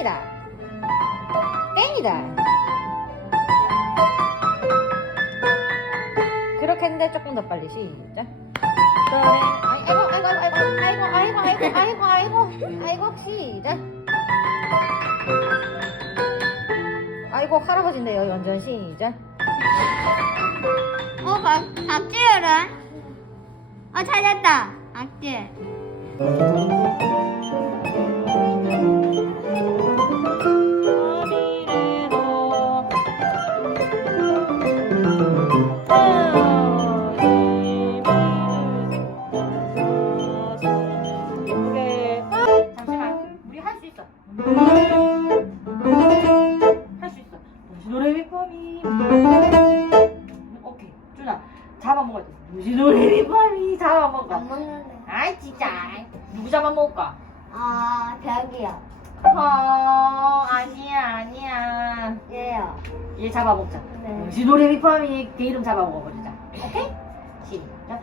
시작. 그렇게 했는데 조금 더 빨리 시작. 그다음에 아이고 아이고 아이고 아이고 아이고 아이고 아이고 아이고 아이고 시작. 아이고 할아버지인데요 연전 시작. 어, 박, 박지율은? 어, 찾았다. 박지 무시 노래미파미 잡아먹어 안 먹는데. 아이 진짜 누구 잡아먹을까 아, 벽이요. 어 아니야 아니야 얘요. 얘 잡아먹자 네. 노래미파미 걔 이름 잡아먹어버리자 오케이 시작